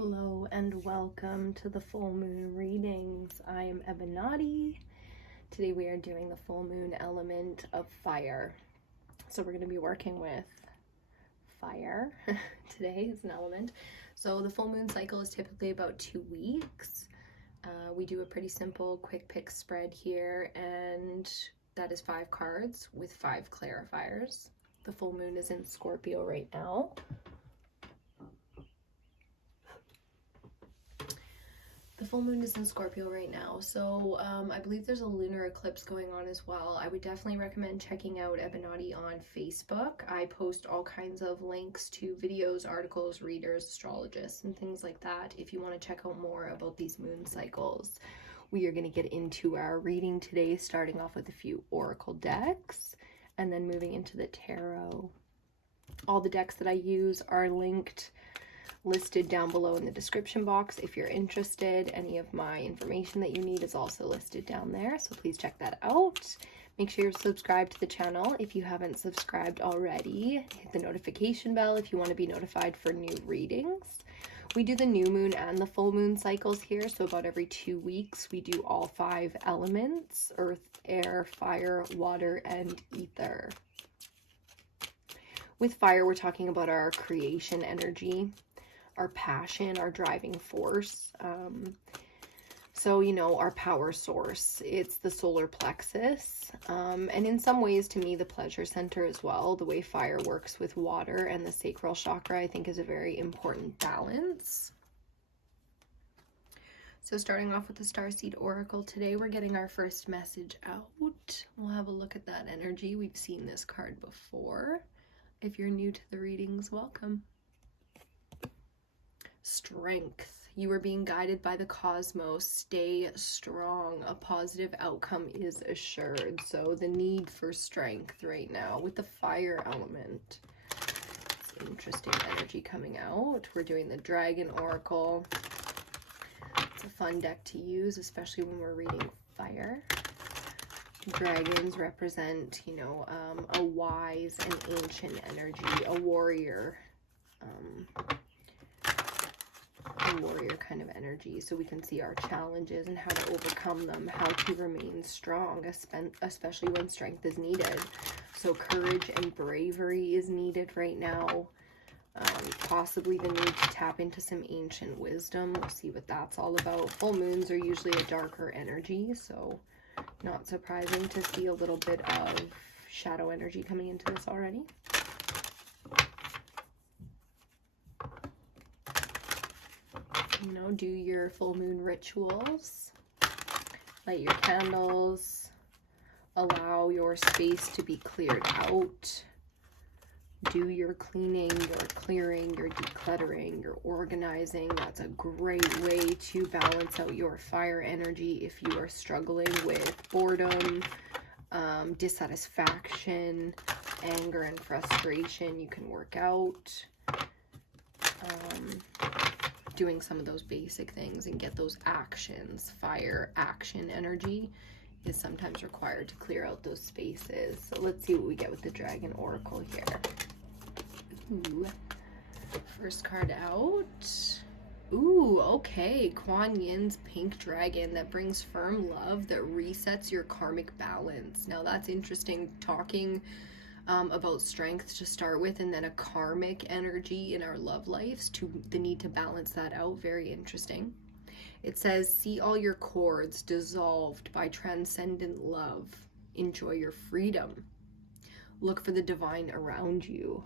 Hello and welcome to the full moon readings. I am EBINOTTI. Today we are doing the full moon element of fire. So we're going to be working with fire. Today is an element. So the full moon cycle is typically about 2 weeks. We do a pretty simple quick pick spread here, and that is 5 cards with 5 clarifiers. The full moon is in Scorpio right now. The full moon is in Scorpio right now, so I believe there's a lunar eclipse going on as well. I would definitely recommend checking out EBINOTTI on Facebook. I post all kinds of links to videos, articles, readers, astrologists, and things like that if you want to check out more about these moon cycles. We are going to get into our reading today, starting off with a few oracle decks and then moving into the tarot. All the decks that I use are listed down below in the description box if you're interested. Any of my information that you need is also listed down there, so please check that out. Make sure you're subscribed to the channel if you haven't subscribed already. Hit the notification bell if you want to be notified for new readings. We do the new moon and the full moon cycles here, so about every 2 weeks we do all 5 elements: earth, air, fire, water, and ether. With fire, we're talking about our creation energy, our passion, our driving force. So, you know, our power source, it's the solar plexus. And in some ways, to me, the pleasure center as well. The way fire works with water and the sacral chakra, I think, is a very important balance. So starting off with the Starseed Oracle, today we're getting our first message out. We'll have a look at that energy. We've seen this card before. If you're new to the readings, welcome. Strength. You are being guided by the cosmos. Stay strong. A positive outcome is assured. So the need for strength right now with the fire element. It's interesting energy coming out. We're doing the Dragon Oracle. It's a fun deck to use, especially when we're reading fire. Dragons represent, you know, a wise and ancient energy, a warrior kind of energy, so we can see our challenges and how to overcome them, how to remain strong, especially when strength is needed. So courage and bravery is needed right now. Possibly the need to tap into some ancient wisdom. We'll see what that's all about. Full moons are usually a darker energy, so not surprising to see a little bit of shadow energy coming into this already. You know, do your full moon rituals, light your candles, allow your space to be cleared out, do your cleaning, your clearing, your decluttering, your organizing. That's a great way to balance out your fire energy if you are struggling with boredom, dissatisfaction, anger, and frustration. You can work out. Doing some of those basic things and get those actions. Fire action energy is sometimes required to clear out those spaces. So let's see what we get with the Dragon Oracle here. Ooh. First card out. Ooh, okay. Kuan Yin's pink dragon that brings firm love, that resets your karmic balance. Now that's interesting, talking about strength to start with, and then a karmic energy in our love lives, to the need to balance that out. Very interesting. It says, see all your cords dissolved by transcendent love. Enjoy your freedom. Look for the divine around you.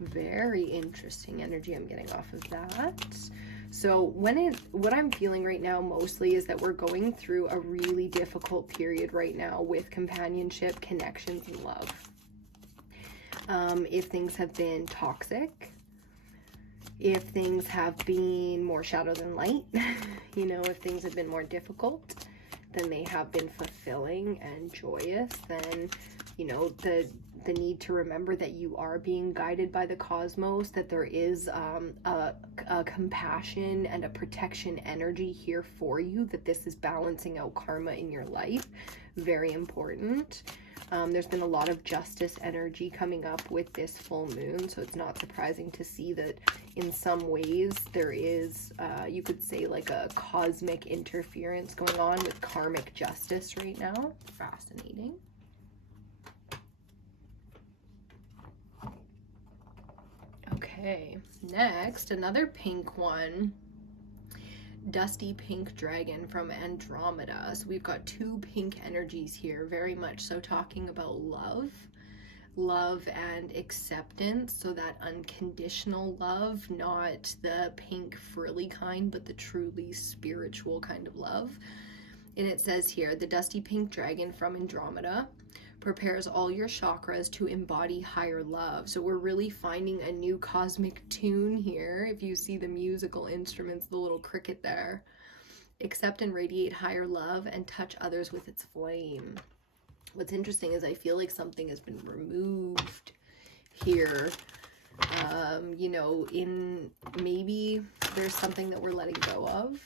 Very interesting energy I'm getting off of that. So what I'm feeling right now mostly is that we're going through a really difficult period right now with companionship, connections, and love. If things have been toxic, if things have been more shadow than light, you know, if things have been more difficult than they have been fulfilling and joyous, then, you know, the the need to remember that you are being guided by the cosmos, that there is a compassion and a protection energy here for you, that this is balancing out karma in your life. Very important. There's been a lot of justice energy coming up with this full moon, so it's not surprising to see that in some ways there is, you could say, like a cosmic interference going on with karmic justice right now. Fascinating. Okay, next, another pink one. Dusty pink dragon from Andromeda. So we've got two pink energies here, very much so talking about love and acceptance. So that unconditional love, not the pink frilly kind, but the truly spiritual kind of love. And it says here, the dusty pink dragon from Andromeda prepares all your chakras to embody higher love. So we're really finding a new cosmic tune here. If you see the musical instruments, the little cricket there. Accept and radiate higher love and touch others with its flame. What's interesting is I feel like something has been removed here. You know, in maybe there's something that we're letting go of.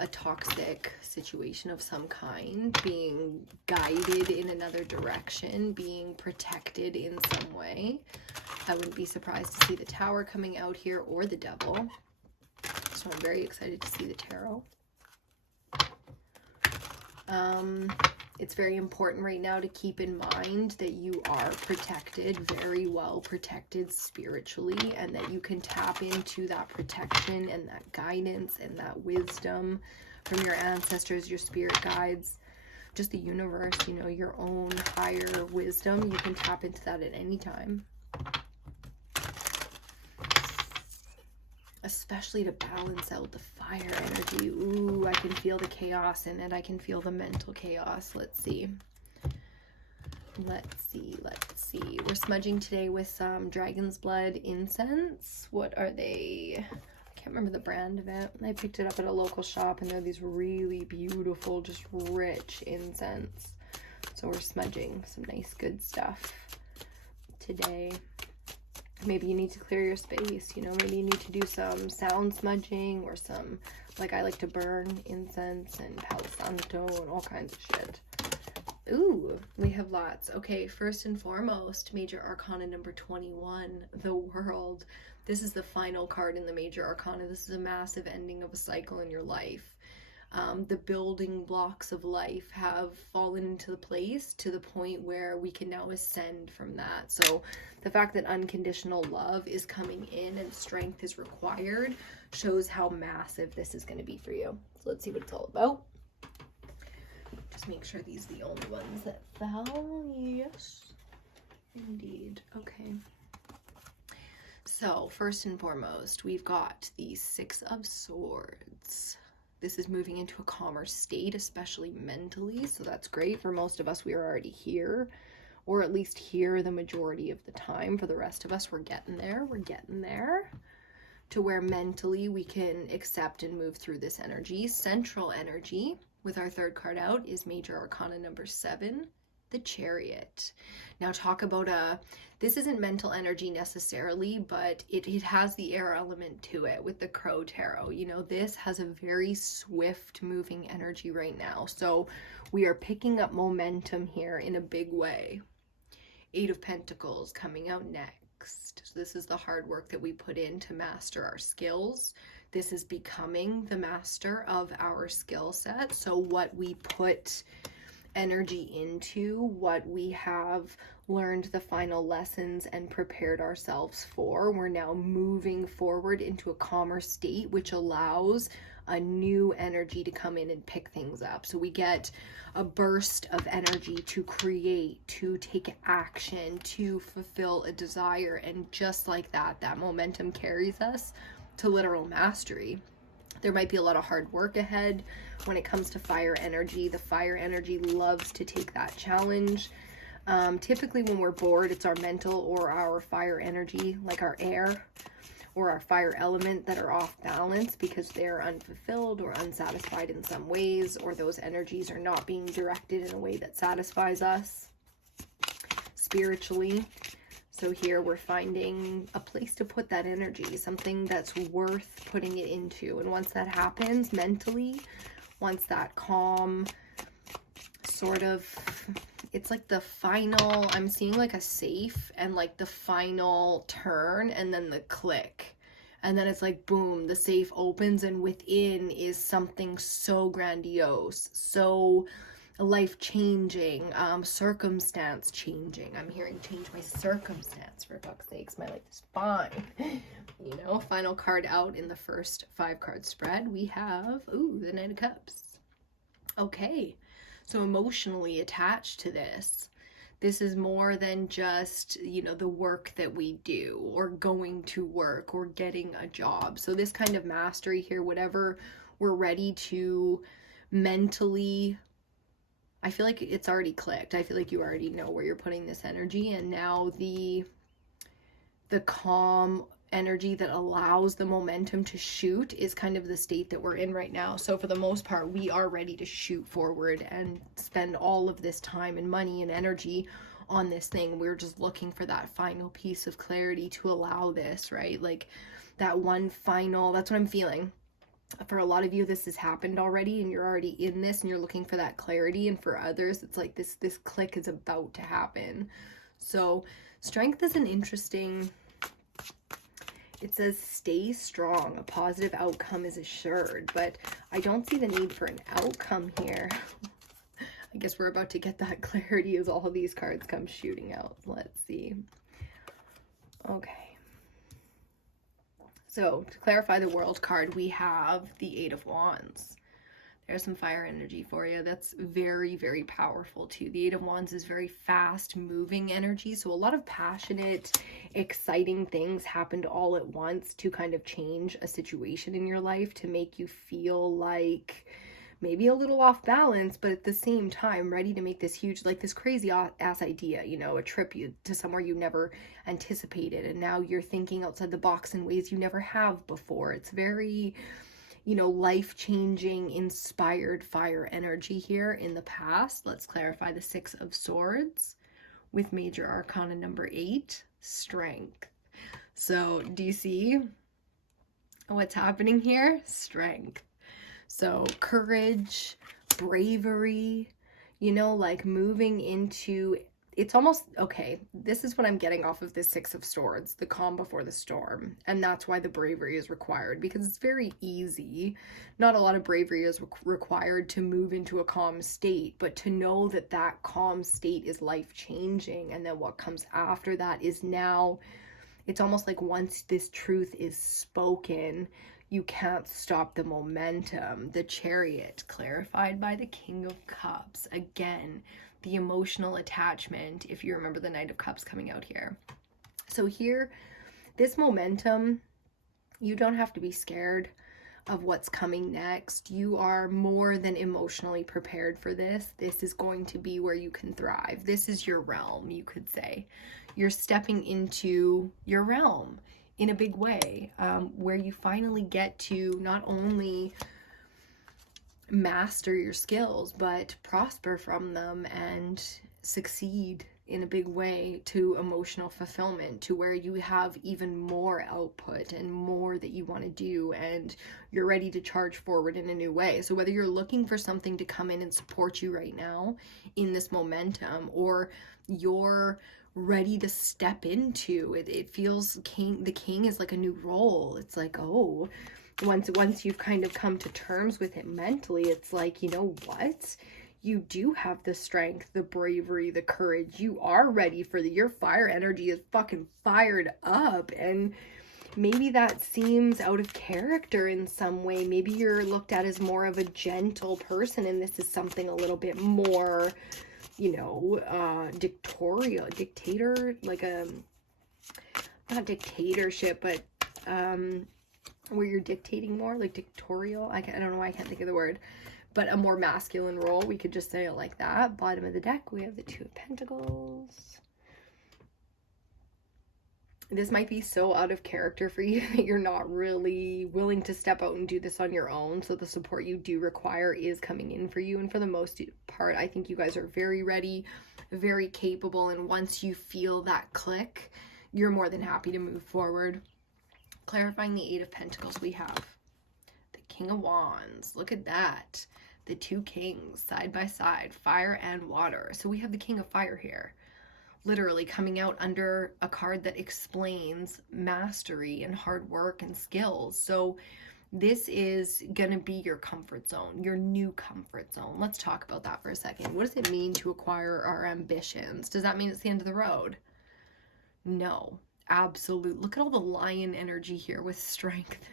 A toxic situation of some kind, being guided in another direction, being protected in some way. I wouldn't be surprised to see the Tower coming out here, or the Devil. So I'm very excited to see the Tarot. It's very important right now to keep in mind that you are protected, very well protected spiritually, and that you can tap into that protection and that guidance and that wisdom from your ancestors, your spirit guides, just the universe, you know, your own higher wisdom. You can tap into that at any time. Especially to balance out the fire energy. Ooh, I can feel the chaos in it. I can feel the mental chaos. Let's see. Let's see. We're smudging today with some dragon's blood incense. What are they? I can't remember the brand of it. I picked it up at a local shop, and they're these really beautiful, just rich incense. So we're smudging some nice, good stuff today. Maybe you need to clear your space, you know, maybe you need to do some sound smudging, or some, like I like to burn incense and Palo Santo and all kinds of shit. Ooh, we have lots. Okay, first and foremost, Major Arcana number 21, the World. This is the final card in the Major Arcana. This is a massive ending of a cycle in your life. The building blocks of life have fallen into the place to the point where we can now ascend from that. So the fact that unconditional love is coming in and strength is required shows how massive this is going to be for you. So let's see what it's all about. Just make sure these are the only ones that fell. Yes, indeed. Okay. So first and foremost, we've got the Six of Swords. This is moving into a calmer state, especially mentally. So that's great. For most of us, we are already here, or at least here the majority of the time. For the rest of us, we're getting there. We're getting there to where mentally we can accept and move through this energy. Central energy, with our third card out, is Major Arcana number 7, the Chariot. Now talk about this isn't mental energy necessarily, but it has the air element to it with the Crow Tarot. You know, this has a very swift moving energy right now. So we are picking up momentum here in a big way. 8 of Pentacles coming out next. So this is the hard work that we put in to master our skills. This is becoming the master of our skill set. So what we put energy into, what we have learned the final lessons and prepared ourselves for, we're now moving forward into a calmer state, which allows a new energy to come in and pick things up. So we get a burst of energy to create, to take action, to fulfill a desire, and just like that, that momentum carries us to literal mastery. There might be a lot of hard work ahead when it comes to fire energy. The fire energy loves to take that challenge. Typically when we're bored, it's our mental or our fire energy, like our air or our fire element that are off balance because they're unfulfilled or unsatisfied in some ways, or those energies are not being directed in a way that satisfies us spiritually. So here we're finding a place to put that energy, something that's worth putting it into. And once that happens mentally, once that calm sort of, it's like the final, I'm seeing like a safe and like the final turn and then the click. And then it's like, boom, the safe opens and within is something so grandiose, so life-changing, circumstance-changing. I'm hearing change my circumstance, for fuck's sakes. My life is fine. You know, final card out in the first 5-card spread. We have, ooh, the Knight of Cups. Okay, so emotionally attached to this. This is more than just, you know, the work that we do or going to work or getting a job. So this kind of mastery here, whatever we're ready to mentally, I feel like it's already clicked. I feel like you already know where you're putting this energy, and now the calm energy that allows the momentum to shoot is kind of the state that we're in right now. So for the most part, we are ready to shoot forward and spend all of this time and money and energy on this thing. We're just looking for that final piece of clarity to allow this, right? Like that one final, that's what I'm feeling. For a lot of you, this has happened already and you're already in this and you're looking for that clarity. And for others, it's like this click is about to happen. So strength is an interesting, it says stay strong, a positive outcome is assured, but I don't see the need for an outcome here. I guess we're about to get that clarity as all of these cards come shooting out. Let's see. Okay. So to clarify the World card, we have the 8 of Wands. There's some fire energy for you. That's very, very powerful too. The 8 of Wands is very fast moving energy. So a lot of passionate, exciting things happened all at once to kind of change a situation in your life, to make you feel like maybe a little off balance, but at the same time ready to make this huge, like this crazy ass idea, you know, a trip to somewhere you never anticipated. And now you're thinking outside the box in ways you never have before. It's very, you know, life-changing, inspired fire energy here in the past. Let's clarify the 6 of Swords with Major Arcana number 8, Strength. So do you see what's happening here? Strength. So courage, bravery, you know, like moving into, it's almost, okay, this is what I'm getting off of this 6 of Swords, the calm before the storm. And that's why the bravery is required, because it's very easy. Not a lot of bravery is required to move into a calm state, but to know that that calm state is life-changing. And then what comes after that is now, it's almost like once this truth is spoken, you can't stop the momentum. The Chariot, clarified by the King of Cups. Again, the emotional attachment, if you remember the Knight of Cups coming out here. So here, this momentum, you don't have to be scared of what's coming next. You are more than emotionally prepared for this. This is going to be where you can thrive. This is your realm, you could say. You're stepping into your realm in a big way, where you finally get to not only master your skills, but prosper from them and succeed in a big way to emotional fulfillment, to where you have even more output and more that you want to do, and you're ready to charge forward in a new way. So whether you're looking for something to come in and support you right now in this momentum, or you're ready to step into it, it feels the king is like a new role. It's like, oh, once you've kind of come to terms with it mentally, it's like, you know what, you do have the strength, the bravery, the courage. You are ready for your fire energy is fucking fired up. And maybe that seems out of character in some way. Maybe you're looked at as more of a gentle person, and this is something a little bit more, you know, dictator, like a, not dictatorship, but where you're dictating more, like dictatorial. I don't know why I can't think of the word, but a more masculine role. We could just say it like that. Bottom of the deck, we have the 2 of Pentacles. This might be so out of character for you that you're not really willing to step out and do this on your own. So the support you do require is coming in for you. And for the most part, I think you guys are very ready, very capable. And once you feel that click, you're more than happy to move forward. Clarifying the Eight of Pentacles, we have the King of Wands. Look at that. The two kings side by side, fire and water. So we have the King of Fire here, literally coming out under a card that explains mastery and hard work and skills. So this is going to be your comfort zone, your new comfort zone. Let's talk about that for a second. What does it mean to acquire our ambitions? Does that mean it's the end of the road? No, absolute. Look at all the lion energy here with strength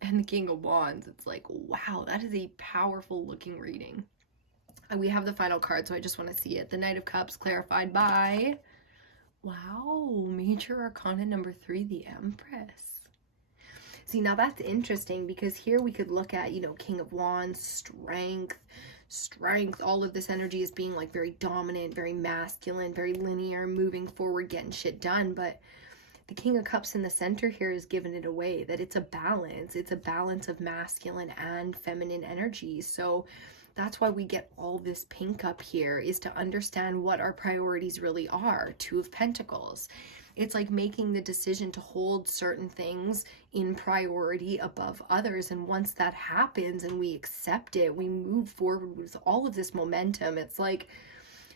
and the King of Wands. It's like, wow, that is a powerful looking reading. We have the final card, so I just want to see it. The Knight of Cups, clarified by, wow, Major Arcana number 3, the Empress. See, now that's interesting because here we could look at, you know, King of Wands, strength, all of this energy is being like very dominant, very masculine, very linear, moving forward, getting shit done. But the King of Cups in the center here is giving it away, that it's a balance. It's a balance of masculine and feminine energy. So that's why we get all this pink up here, is to understand what our priorities really are. Two of Pentacles. It's like making the decision to hold certain things in priority above others. And once that happens and we accept it, we move forward with all of this momentum. It's like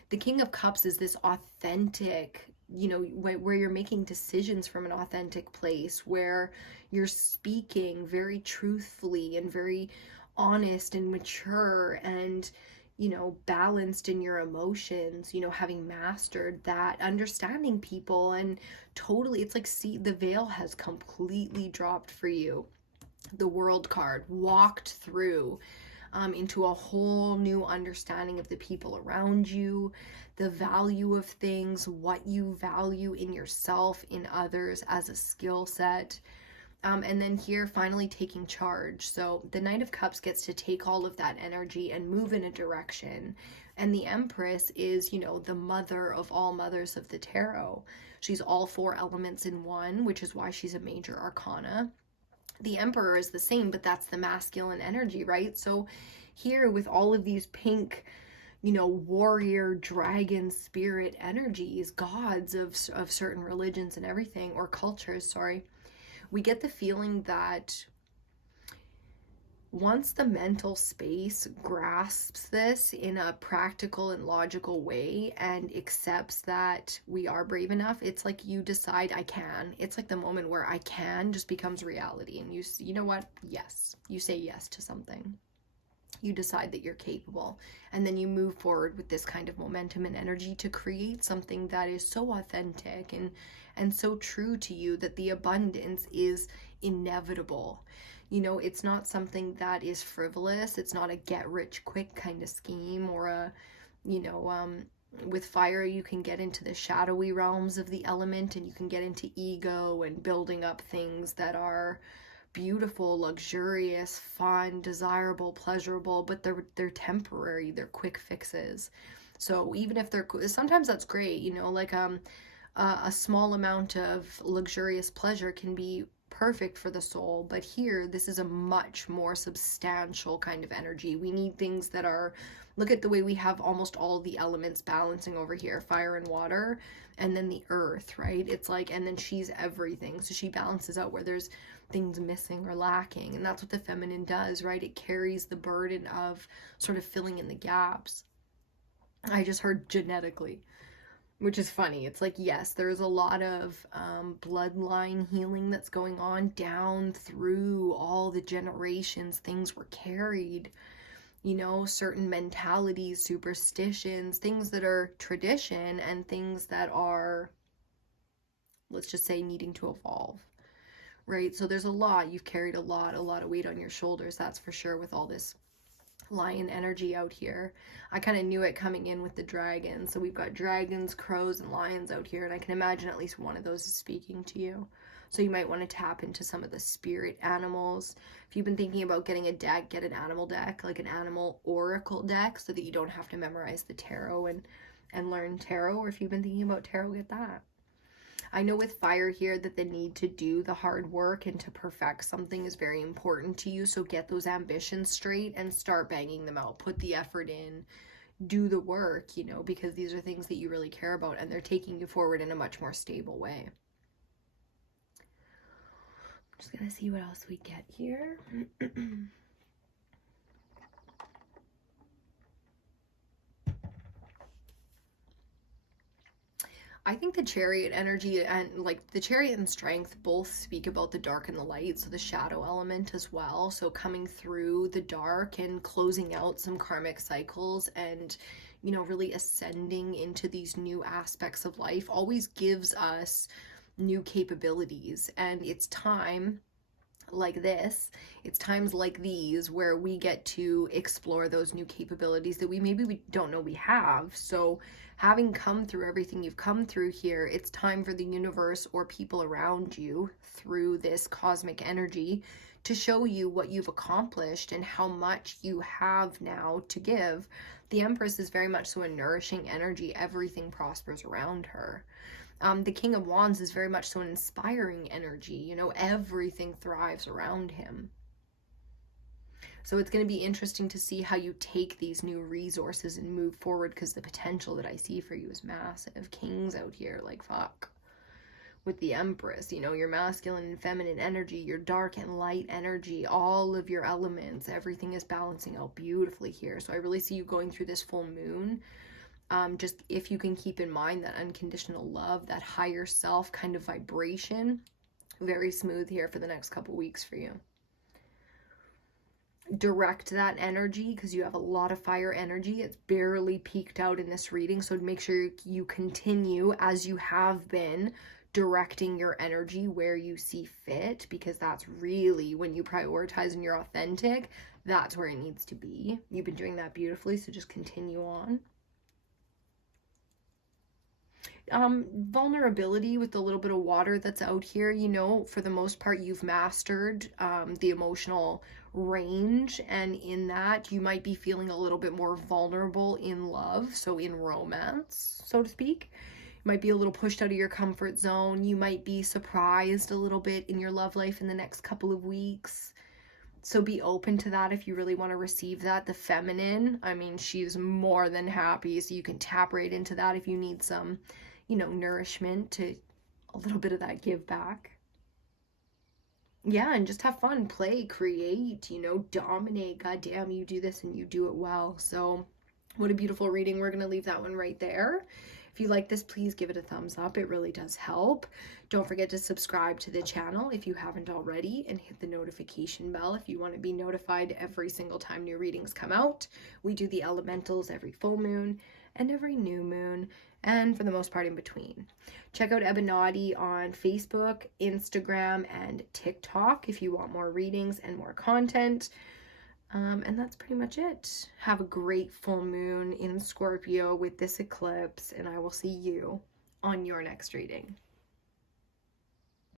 the King of Cups is this authentic, you know, where you're making decisions from an authentic place, where you're speaking very truthfully and very honest and mature and, you know, balanced in your emotions, you know, having mastered that, understanding people. And totally, it's like, see, the veil has completely dropped for you. The World card walked through into a whole new understanding of the people around you, the value of things, what you value in yourself, in others as a skill set. And then here, finally taking charge. So the Knight of Cups gets to take all of that energy and move in a direction. And the Empress is, you know, the mother of all mothers of the tarot. She's all 4 elements in one, which is why she's a major arcana. The Emperor is the same, but that's the masculine energy, right? So here, with all of these pink, you know, warrior, dragon, spirit energies, gods of certain religions and everything, or cultures, sorry, we get the feeling that once the mental space grasps this in a practical and logical way and accepts that we are brave enough, it's like you decide, I can. It's like the moment where I can just becomes reality. And you know what? Yes. You say yes to something. You decide that you're capable. And then you move forward with this kind of momentum and energy to create something that is so authentic and so true to you that the abundance is inevitable. You know, it's not something that is frivolous. It's not a get rich quick kind of scheme, or a, you know, with fire, you can get into the shadowy realms of the element, and you can get into ego and building up things that are beautiful, luxurious, fun, desirable, pleasurable, but they're temporary. They're quick fixes. So even if they're, sometimes that's great, you know, like a small amount of luxurious pleasure can be perfect for the soul. But here, this is a much more substantial kind of energy. We need things that are, look at the way we have almost all the elements balancing over here, fire and water, and then the earth, right? It's like, and then she's everything. So she balances out where there's things missing or lacking. And that's what the feminine does, right? It carries the burden of sort of filling in the gaps. I just heard genetically, which is funny. It's like, yes, there's a lot of bloodline healing that's going on down through all the generations. Things were carried, you know, certain mentalities, superstitions, things that are tradition, and things that are, let's just say, needing to evolve, right? So there's a lot. You've carried a lot of weight on your shoulders, that's for sure, with all this lion energy out here. I kind of knew it coming in with the dragons. So we've got dragons, crows, and lions out here, and I can imagine at least one of those is speaking to you. So you might want to tap into some of the spirit animals. If you've been thinking about getting a deck, get an animal deck, like an animal oracle deck, so that you don't have to memorize the tarot and learn tarot. Or if you've been thinking about tarot, get that. I know with fire here that the need to do the hard work and to perfect something is very important to you. So get those ambitions straight and start banging them out. Put the effort in, do the work, you know, because these are things that you really care about and they're taking you forward in a much more stable way. I'm just gonna see what else we get here. I think the Chariot energy and like the Chariot and Strength both speak about the dark and the light, so the shadow element as well. So coming through the dark and closing out some karmic cycles and, you know, really ascending into these new aspects of life always gives us new capabilities. And it's time like this, it's times like these where we get to explore those new capabilities that we don't know we have. So having come through everything you've come through here, it's time for the universe or people around you through this cosmic energy to show you what you've accomplished and how much you have now to give. The Empress is very much so a nourishing energy. Everything prospers around her. The King of Wands is very much so an inspiring energy. You know, everything thrives around him. So it's going to be interesting to see how you take these new resources and move forward, because the potential that I see for you is massive. Kings out here, like, fuck. With the Empress, you know, your masculine and feminine energy, your dark and light energy, all of your elements, everything is balancing out beautifully here. So I really see you going through this full moon. Just if you can keep in mind that unconditional love, that higher self kind of vibration, very smooth here for the next couple weeks for you. Direct that energy, because you have a lot of fire energy. It's barely peaked out in this reading, so make sure you continue as you have been directing your energy where you see fit, because that's really when you prioritize and you're authentic, that's where it needs to be. You've been doing that beautifully, so just continue on. Vulnerability with the little bit of water that's out here, you know, for the most part you've mastered the emotional range, and in that you might be feeling a little bit more vulnerable in love, so in romance, so to speak. You might be a little pushed out of your comfort zone. You might be surprised a little bit in your love life in the next couple of weeks. So be open to that if you really want to receive that. The feminine, I mean, she's more than happy, so you can tap right into that if you need some, you know, nourishment, to a little bit of that give back. Yeah, and just have fun, play, create, you know, dominate. Goddamn, you do this and you do it well. So what a beautiful reading. We're going to leave that one right there. If you like this, please give it a thumbs up. It really does help. Don't forget to subscribe to the channel if you haven't already, and hit the notification bell if you want to be notified every single time new readings come out. We do the elementals every full moon and every new moon, and for the most part in between. Check out EBINOTTI on Facebook, Instagram, and TikTok if you want more readings and more content. And that's pretty much it. Have a great full moon in Scorpio with this eclipse, and I will see you on your next reading.